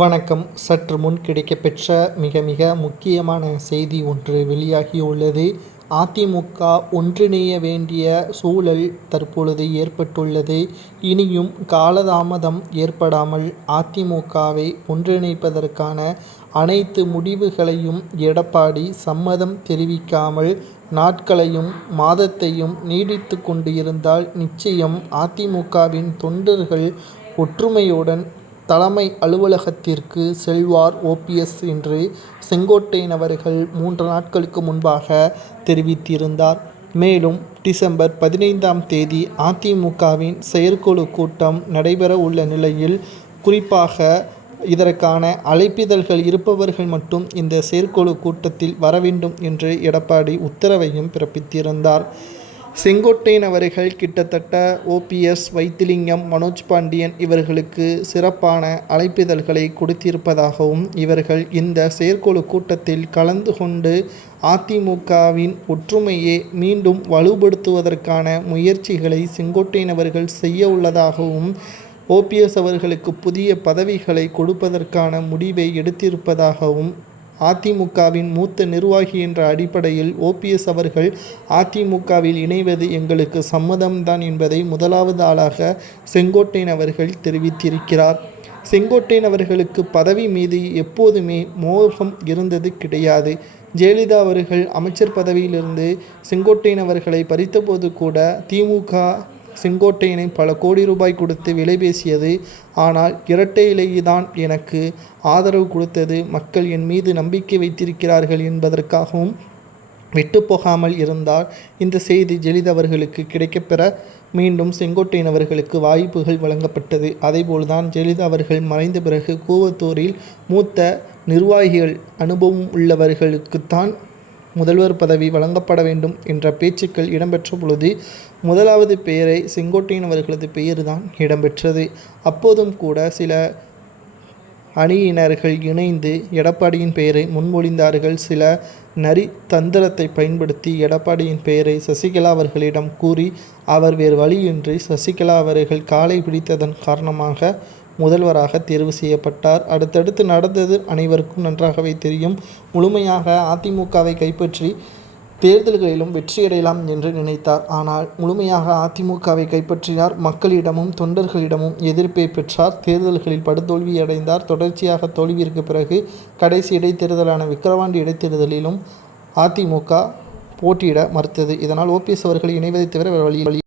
வணக்கம். சற்று முன் கிடைக்கப்பெற்ற மிக மிக முக்கியமான செய்தி ஒன்று வெளியாகியுள்ளது. அதிமுக ஒன்றிணைய வேண்டிய சூழல் தற்பொழுது ஏற்பட்டுள்ளது. இனியும் காலதாமதம் ஏற்படாமல் அதிமுகவை ஒன்றிணைப்பதற்கான அனைத்து முடிவுகளையும் எடப்பாடி சம்மதம் தெரிவிக்காமல் நாட்களையும் மாதத்தையும் நீடித்து கொண்டு இருந்தால் நிச்சயம் அதிமுகவின் தொண்டர்கள் ஒற்றுமையுடன் தலைமை அலுவலகத்திற்கு செல்வார் ஓபிஎஸ் என்று செங்கோட்டையன் அவர்கள் மூன்று நாட்களுக்கு முன்பாக தெரிவித்திருந்தார். மேலும் டிசம்பர் பதினைந்தாம் தேதி அதிமுகவின் செயற்குழு கூட்டம் நடைபெற உள்ள நிலையில் குறிப்பாக இதற்கான அழைப்பிதழ்கள் இருப்பவர்கள் மட்டும் இந்த செயற்குழு கூட்டத்தில் வர வேண்டும் என்று எடப்பாடி உத்தரவையும் பிறப்பித்திருந்தார். செங்கோட்டையன் அவர்கள் கிட்டத்தட்ட ஓபிஎஸ் வைத்திலிங்கம் மனோஜ் பாண்டியன் இவர்களுக்கு சிறப்பான அழைப்பிதழ்களை கொடுத்திருப்பதாகவும் இவர்கள் இந்த செயற்குழு கூட்டத்தில் கலந்து கொண்டு அதிமுகவின் ஒற்றுமையை மீண்டும் வலுப்படுத்துவதற்கான முயற்சிகளை செங்கோட்டையன் அவர்கள் செய்ய உள்ளதாகவும் ஓபிஎஸ் அவர்களுக்கு புதிய பதவிகளை கொடுப்பதற்கான முடிவை எடுத்திருப்பதாகவும் அதிமுகவின் மூத்த நிர்வாகி என்ற அடிப்படையில் ஓபிஎஸ் அவர்கள் அதிமுகவில் இணைவது எங்களுக்கு சம்மதம்தான் என்பதை முதலாவது ஆளாக செங்கோட்டையன் அவர்கள் தெரிவித்திருக்கிறார். செங்கோட்டையன் அவர்களுக்கு பதவி மீது எப்போதுமே மோகம் இருந்தது கிடையாது. ஜெயலலிதா அவர்கள் அமைச்சர் பதவியிலிருந்து செங்கோட்டையன் அவர்களை பறித்தபோது கூட திமுக செங்கோட்டையனை பல கோடி ரூபாய் கொடுத்து விலை பேசியது. ஆனால் இரட்டை இலைதான் எனக்கு ஆதரவு கொடுத்தது. மக்கள் என் மீது நம்பிக்கை வைத்திருக்கிறார்கள் என்பதற்காகவும் விட்டு போகாமல் இருந்தால் இந்த செய்தி ஜெயலலிதா அவர்களுக்கு கிடைக்கப்பெற மீண்டும் செங்கோட்டையன் அவர்களுக்கு வாய்ப்புகள் வழங்கப்பட்டது. அதேபோல்தான் ஜெயலலிதா அவர்கள் மறைந்த பிறகு கூவத்தூரில் மூத்த நிர்வாகிகள் அனுபவம் உள்ளவர்களுக்குத்தான் முதல்வர் பதவி வழங்கப்பட வேண்டும் என்ற பேச்சுக்கள் இடம்பெற்ற பொழுது முதலாவது பெயரை செங்கோட்டையன் அவர்களது பெயர்தான் இடம்பெற்றது. அப்போதும் கூட சில அணியினர்கள் இணைந்து எடப்பாடியின் பெயரை முன்மொழிந்தார்கள். சில நரி தந்திரத்தை பயன்படுத்தி எடப்பாடியின் பெயரை சசிகலா அவர்களிடம் கூறி அவர் வேறு வழியின்றி சசிகலா அவர்கள் காலை பிடித்ததன் காரணமாக முதல்வராக தேர்வு செய்யப்பட்டார். அடுத்தடுத்து நடந்தது அனைவருக்கும் நன்றாகவே தெரியும். முழுமையாக அதிமுகவை கைப்பற்றி தேர்தல்களிலும் வெற்றியடையலாம் என்று நினைத்தார். ஆனால் முழுமையாக அதிமுகவை கைப்பற்றினார். மக்களிடமும் தொண்டர்களிடமும் எதிர்ப்பை பெற்றார். தேர்தல்களில் படுதோல்வி அடைந்தார். தொடர்ச்சியாக தோல்வியிற்கு பிறகு கடைசி இடைத்தேர்தலான விக்கிரவாண்டி இடைத்தேர்தலிலும் அதிமுக போட்டியிட மறுத்தது. இதனால் ஓபிஎஸ் அவர்கள் இணைவதை தவிர வழி